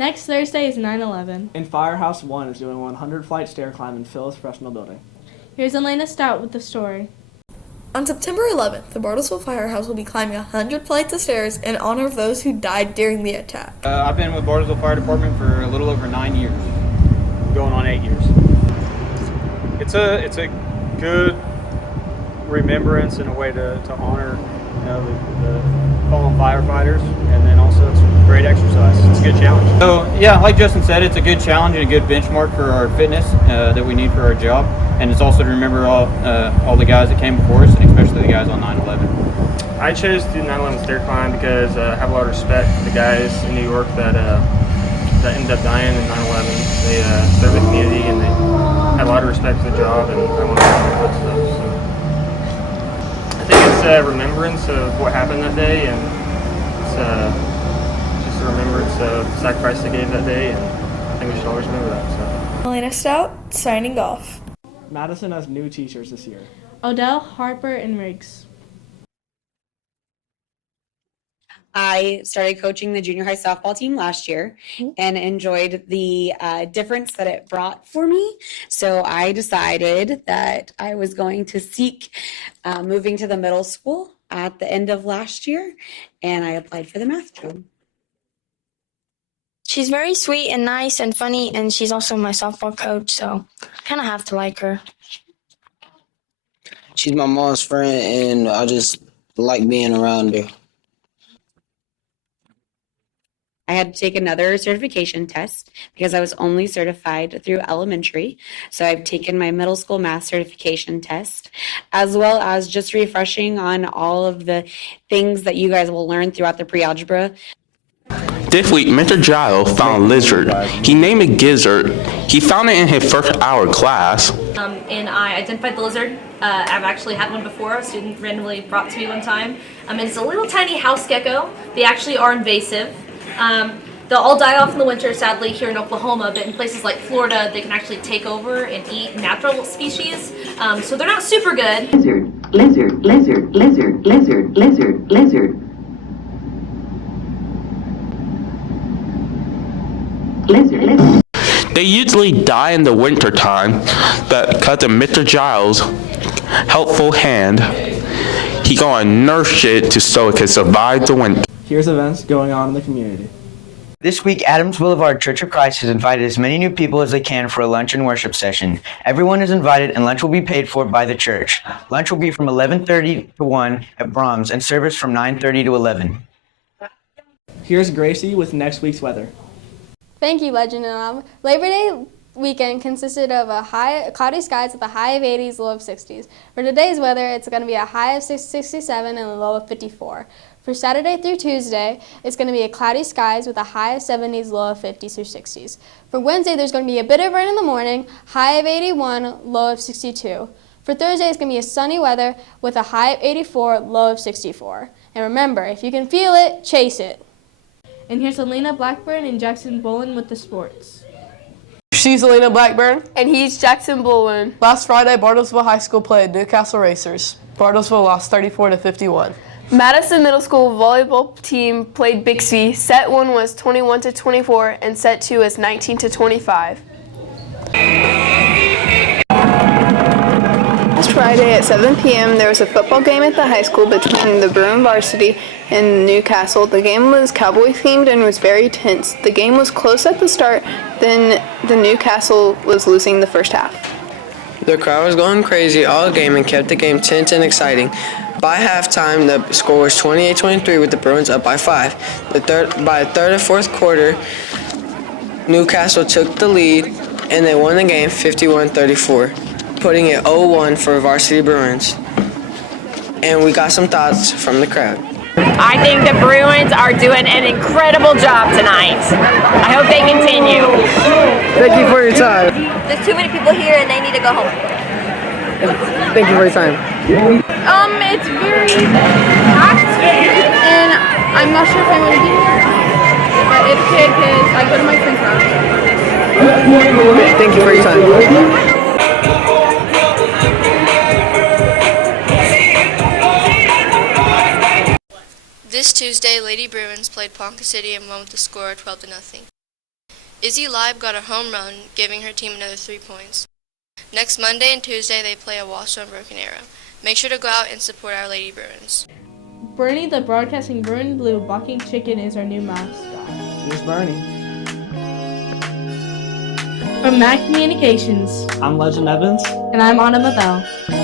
Next Thursday is 9/11. And Firehouse 1 is doing 100-flight stair climb in Phyllis Professional Building. Here's Elena Stout with the story. On September 11th, the Bartlesville Firehouse will be climbing 100 flights of stairs in honor of those who died during the attack. I've been with Bartlesville Fire Department for a little over 9 years, going on 8 years. It's a good remembrance and a way to honor, the fallen firefighters, and then also it's a great exercise. It's a good challenge. So yeah, like Justin said, it's a good challenge and a good benchmark for our fitness that we need for our job, and it's also to remember all the guys that came before us, and especially the guys on 9/11. I chose to do 9/11 stair climb because I have a lot of respect for the guys in New York that ended up dying in 9/11. They served the community and they had a lot of respect for the job, and I want to do all that stuff. So I think it's a remembrance of what happened that day, and it's just a remembrance of the sacrifice they gave that day, and I think we should always remember that. So. Elena Stout, signing off. Madison has new teachers this year. Odell, Harper, and Riggs. I started coaching the junior high softball team last year and enjoyed the difference that it brought for me. So I decided that I was going to seek moving to the middle school at the end of last year, and I applied for the math job. She's very sweet and nice and funny, and she's also my softball coach, so I kind of have to like her. She's my mom's friend, and I just like being around her. I had to take another certification test because I was only certified through elementary. So I've taken my middle school math certification test, as well as just refreshing on all of the things that you guys will learn throughout the pre-algebra. This week, Mr. Giles found a lizard. He named it Gizzard. He found it in his first hour class. And I identified the lizard. I've actually had one before. A student randomly brought it to me one time. And it's a little tiny house gecko. They actually are invasive. They'll all die off in the winter, sadly, here in Oklahoma, but in places like Florida, they can actually take over and eat natural species. So they're not super good. Lizard, lizard, lizard, lizard, lizard, lizard, lizard. Lizard, lizard. They usually die in the winter time, but because of Mr. Giles' helpful hand, he gonna nurse it so it can survive the winter. Here's events going on in the community. This week, Adams Boulevard Church of Christ has invited as many new people as they can for a lunch and worship session. Everyone is invited and lunch will be paid for by the church. Lunch will be from 11:30 to 1 at Brahms and service from 9:30 to 11. Here's Gracie with next week's weather. Thank you, Legend and Labor Day weekend consisted of cloudy skies with a high of 80s, low of 60s. For today's weather, it's going to be a high of 67 and a low of 54. For Saturday through Tuesday, it's going to be a cloudy skies with a high of 70s, low of 50s or 60s. For Wednesday, there's going to be a bit of rain in the morning, high of 81, low of 62. For Thursday, it's going to be a sunny weather with a high of 84, low of 64. And remember, if you can feel it, chase it. And here's Elena Blackburn and Jackson Bolin with the sports. She's Elena Blackburn. And he's Jackson Bolin. Last Friday, Bartlesville High School played Newcastle Racers. Bartlesville lost 34-51. Madison Middle School volleyball team played Bixby. Set 1 was 21-24 and set 2 is 19-25. Last Friday at 7 p.m. there was a football game at the high school between the Bruin varsity and Newcastle. The game was Cowboy themed and was very tense. The game was close at the start, then the Newcastle was losing the first half. The crowd was going crazy all game and kept the game tense and exciting. By halftime, the score was 28-23 with the Bruins up by 5. By the third and fourth quarter, Newcastle took the lead and they won the game 51-34, putting it 0-1 for Varsity Bruins. And we got some thoughts from the crowd. I think the Bruins are doing an incredible job tonight. I hope they continue. Thank you for your time. There's too many people here and they need to go home. Thank you for your time. It's very packed, and I'm not sure if I'm going to be here, but it's okay because I go to my friend's house. Thank you for your time. This Tuesday, Lady Bruins played Ponca City and won with the score of 12-0. Izzy Libe got a home run, giving her team another 3 points. Next Monday and Tuesday, they play Owasso and Broken Arrow. Make sure to go out and support Our Lady Bruins. Bernie the Broadcasting Bruin Blue Bucking Chicken is our new mascot. Here's Bernie. From Mac Communications, I'm Legend Evans. and I'm Anna Mabel.